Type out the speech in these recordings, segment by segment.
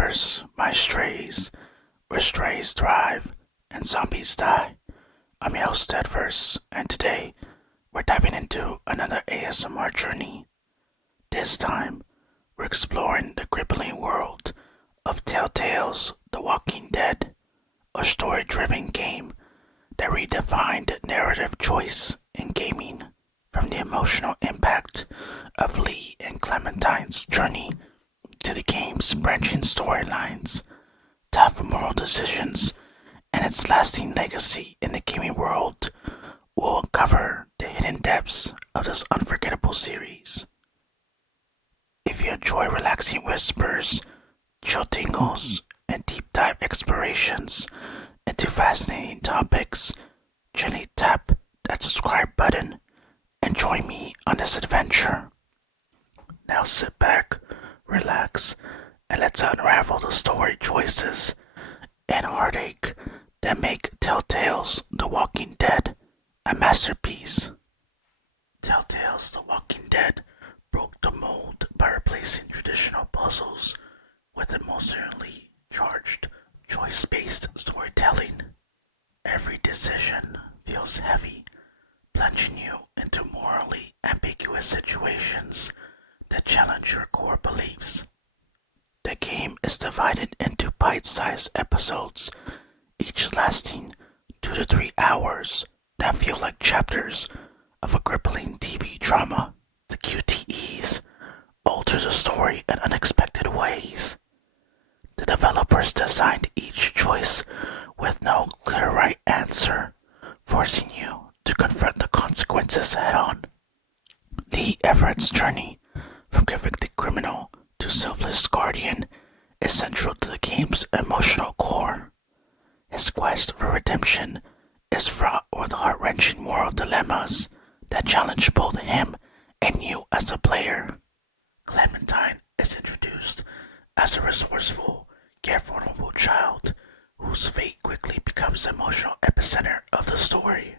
DeadVerse, my strays, where strays thrive and zombies die. I'm your host DeadVerse, and today we're diving into another ASMR journey. This time, we're exploring the crippling world of Telltale's The Walking Dead, a story-driven game that redefined narrative choice in gaming. From the emotional impact of Lee and Clementine's journey to the game's branching storylines, tough moral decisions, and its lasting legacy in the gaming world, we'll uncover the hidden depths of this unforgettable series. If you enjoy relaxing whispers, chill tingles, and deep dive explorations into fascinating topics, gently tap that subscribe button and join me on this adventure. Now sit back, relax, and let's unravel the story choices and heartache that make Telltale's The Walking Dead a masterpiece. Telltale's The Walking Dead broke the mold by replacing traditional puzzles with emotionally charged, choice-based storytelling. Every decision feels heavy, plunging you into morally ambiguous situations that challenge your core beliefs. The game is divided into bite-sized episodes, each lasting 2 to 3 hours that feel like chapters of a crippling TV drama. The QTEs alter the story in unexpected ways. The developers designed each choice with no clear right answer, forcing you to confront the consequences head-on. Lee Everett's journey from convicted criminal to selfless guardian is central to the game's emotional core. His quest for redemption is fraught with heart-wrenching moral dilemmas that challenge both him and you as a player. Clementine is introduced as a resourceful yet vulnerable child whose fate quickly becomes the emotional epicenter of the story.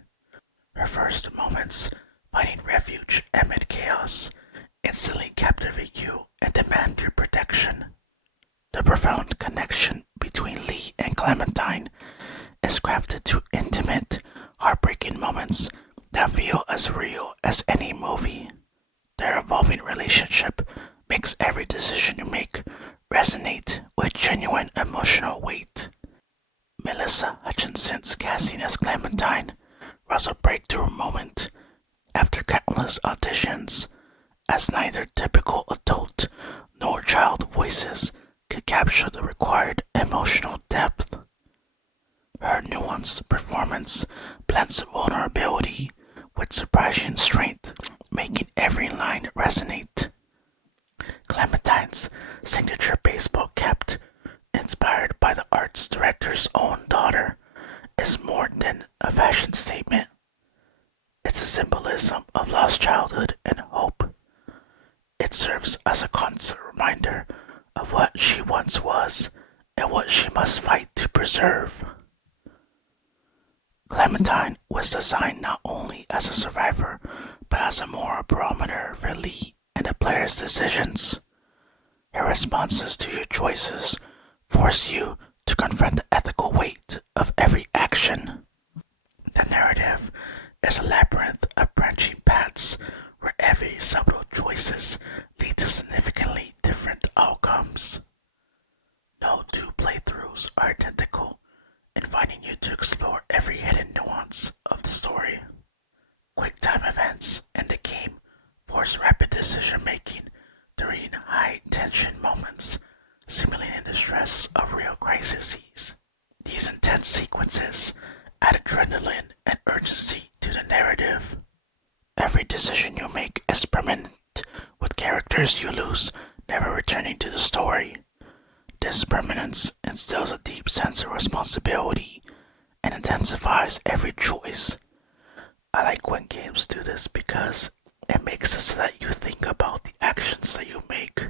Her first moments finding refuge amid chaos instantly captivate you and demand your protection. The profound connection between Lee and Clementine is crafted to intimate, heartbreaking moments that feel as real as any movie. Their evolving relationship makes every decision you make resonate with genuine emotional weight. Melissa Hutchinson's casting as Clementine was a breakthrough moment after countless auditions, as neither typical adult nor child voices could capture the required emotional depth. Her nuanced performance blends vulnerability with surprising strength, making every line resonate. Clementine's signature baseball cap, inspired by the arts director's own daughter, is more than a fashion statement. It's a symbolism of lost childhood and hope. It serves as a constant reminder of what she once was and what she must fight to preserve. Clementine was designed not only as a survivor, but as a moral barometer for Lee and the player's decisions. Her responses to your choices force you to confront the ethical weight of every action. The narrative is a labyrinth of branching paths where every subtle choices lead to significantly different outcomes. No two playthroughs are identical, inviting you to explore every hidden nuance of the story. Quick-time events in the game force rapid decision-making during high-tension moments, simulating the stress of real crises. These intense sequences add adrenaline and urgency to the narrative. Every decision you make is permanent, with characters you lose never returning to the story. This permanence instills a deep sense of responsibility and intensifies every choice. I like when games do this because it makes it so that you think about the actions that you make.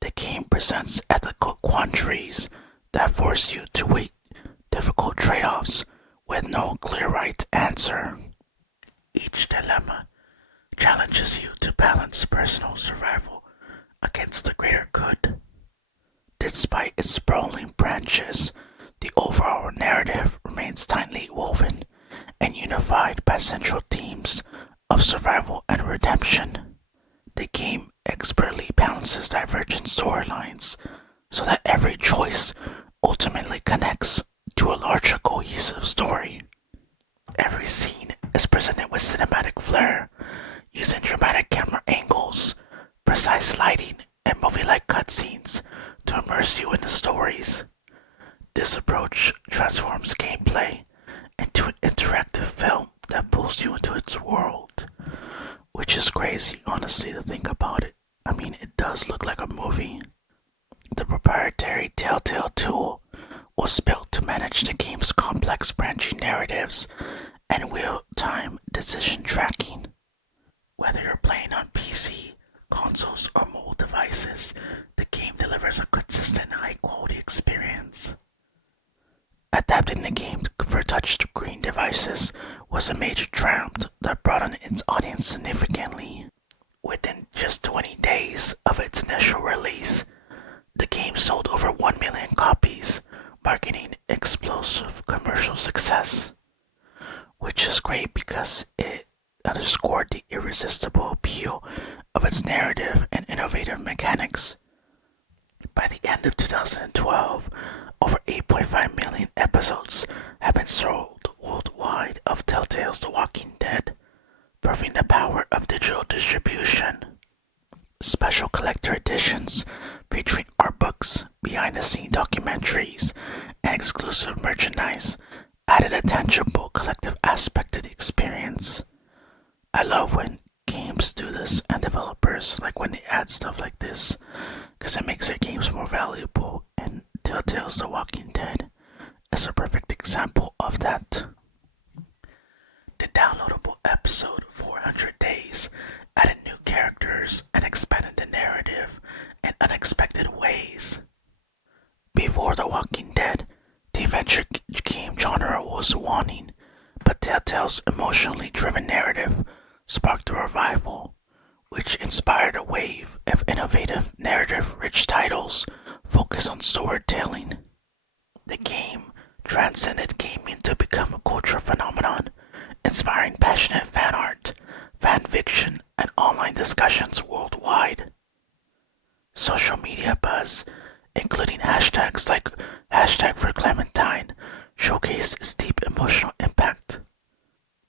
The game presents ethical quandaries that force you to weigh difficult trade-offs with no clear right answer. Each dilemma challenges you to balance personal survival against the greater good. despite its sprawling branches, the overall narrative remains tightly woven and unified by central themes of survival and redemption. The game expertly balances divergent storylines so that every choice ultimately connects to a larger cohesive story. Every scene is presented with cinematic flair, using dramatic camera angles, precise lighting, and movie-like cutscenes to immerse you in the stories. This approach transforms gameplay into an interactive film that pulls you into its world, which is crazy, honestly, to think about it. I mean, it does look like a movie. The proprietary Telltale tool was built to manage the game's complex branching narratives and real-time decision tracking. Whether you're playing on PC, consoles, or mobile devices, the game delivers a consistent high-quality experience. Adapting the game for touchscreen devices was a major triumph that broadened its audience significantly. Within just 20 days of its initial release, the game sold over 1 million copies, marking an explosive commercial success, which is great because it underscored the irresistible appeal of its narrative and innovative mechanics. By the end of 2012, over 8.5 million episodes have been sold worldwide of Telltale's The Walking Dead, proving the power of digital distribution. Special collector editions featuring art books, behind-the-scenes documentaries, and exclusive merchandise added a tangible collective aspect to the experience. I love when games do this and developers like when they add stuff like this because it makes their games more valuable, and Telltale's The Walking Dead is a perfect example of that. The downloadable episode 400 Days added new characters and expanded the narrative in unexpected ways. Before The Walking Dead, the adventure game genre was waning, but Telltale's emotionally driven narrative sparked a revival, which inspired a wave of innovative, narrative-rich titles focused on storytelling. The game transcended gaming to become a cultural phenomenon, inspiring passionate fan art, fan fiction, and online discussions worldwide. Social media buzz, including hashtags like #ForClementine, showcased its deep emotional impact.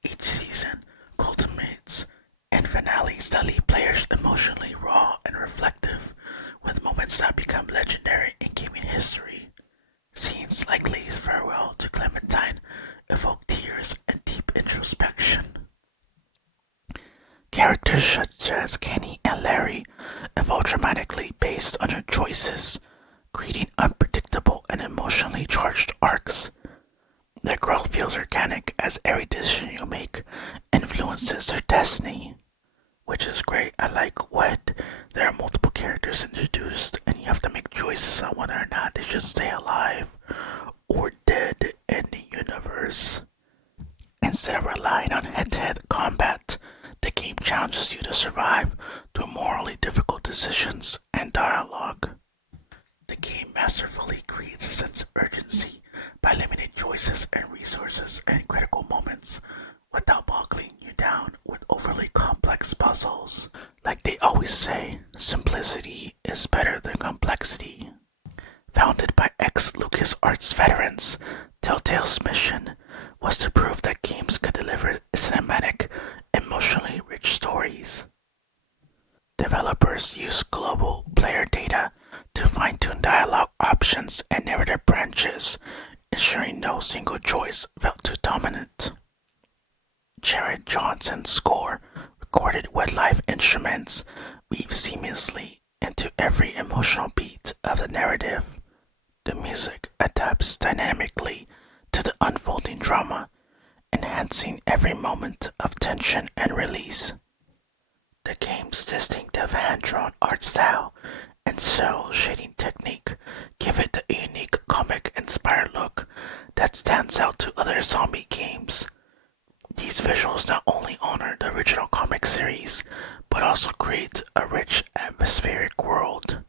Each season culminates in finales that leave players emotionally raw and reflective, with moments that become legendary in gaming history. Scenes like Lee's farewell to Clementine evoke tears and deep introspection. Characters such as Kenny and Larry evolve dramatically based on your choices, creating unpredictable and emotionally charged arcs. Their growth feels organic as every decision you make influences their destiny, which is great. I like when there are multiple characters introduced and you have to make choices on whether or not they should stay alive or dead in the universe. Instead of relying on head-to-head combat, the game challenges you to survive through morally difficult decisions and dialogue. The game masterfully creates a sense of urgency by limiting choices and resources in critical moments without boggling you down with overly complex puzzles. Like they always say, simplicity is better than complexity. Founded by ex-LucasArts veterans, Telltale's mission was to prove that games could deliver cinematic, emotionally rich stories. Developers use global player data to fine-tune dialogue options and narrative branches, ensuring no single choice felt too dominant. Jared Johnson's score, recorded with live instruments, weaves seamlessly into every emotional beat of the narrative. The music adapts dynamically to the unfolding drama, enhancing every moment of tension and release. The game's distinctive hand-drawn art style and cel shading technique give it a unique comic-inspired look that stands out to other zombie games. These visuals not only honor the original comic series, but also create a rich atmospheric world.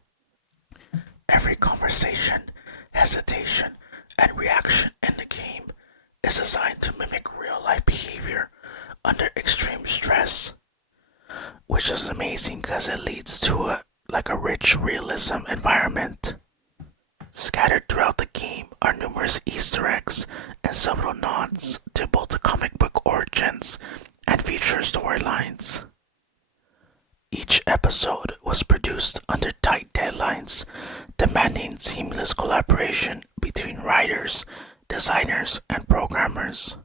Every conversation, hesitation, and reaction in the game is designed to mimic real-life behavior under extreme stress, which is amazing because it leads to a rich realism environment. Scattered throughout the game are numerous Easter eggs and subtle nods to both the comic book origins and future storylines. Each episode was produced under tight deadlines, demanding seamless collaboration between writers, designers, and programmers.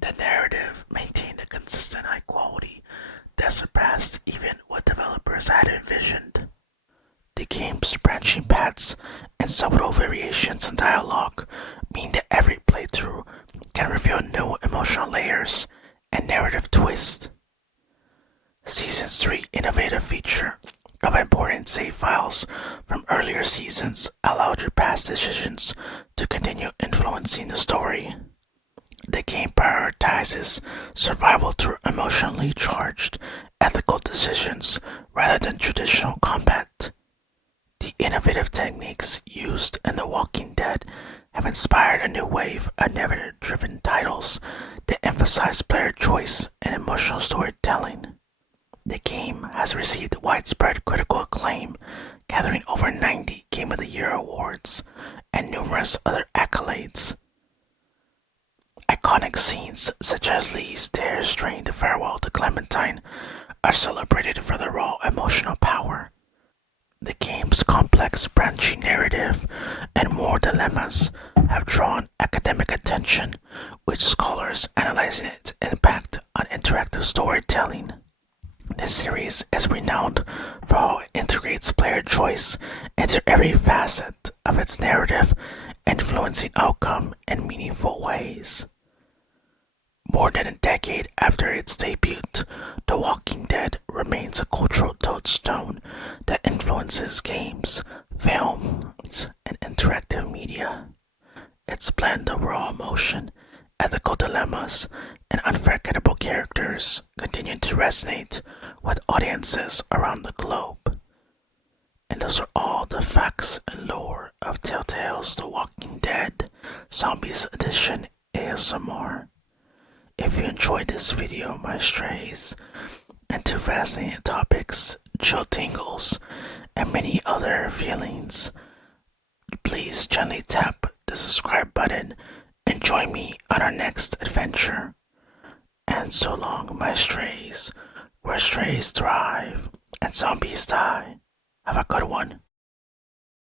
The narrative maintained a consistent high quality that surpassed even what developers had envisioned. The game's branching paths and subtle variations in dialogue mean that every playthrough can reveal new emotional layers and narrative twists. Season 3 innovative feature of importing save files from earlier seasons allowed your past decisions to continue influencing the story. The game prioritizes survival through emotionally charged, ethical decisions rather than traditional combat. The innovative techniques used in The Walking Dead have inspired a new wave of narrative-driven titles that emphasize player choice and emotional storytelling. The game has received widespread critical acclaim, gathering over 90 Game of the Year awards and numerous other accolades. Iconic scenes such as Lee's tear-strained farewell to Clementine are celebrated for their raw emotional power. The game's complex branching narrative and moral dilemmas have drawn academic attention, with scholars analyzing its impact on interactive storytelling. This series is renowned for how it integrates player choice into every facet of its narrative, influencing outcome in meaningful ways. More than a decade after its debut, The Walking Dead remains a cultural touchstone that influences games, films, and interactive media. Its blend of raw emotion, ethical dilemmas, and unforgettable characters continue to resonate with audiences around the globe. And those are all the facts and lore of Telltale's The Walking Dead Zombies Edition ASMR. If you enjoyed this video, my strays, and two fascinating topics, chill tingles, and many other feelings, please gently tap the subscribe button and join me on our next adventure. And so long, my strays, where strays thrive and zombies die. Have a good one.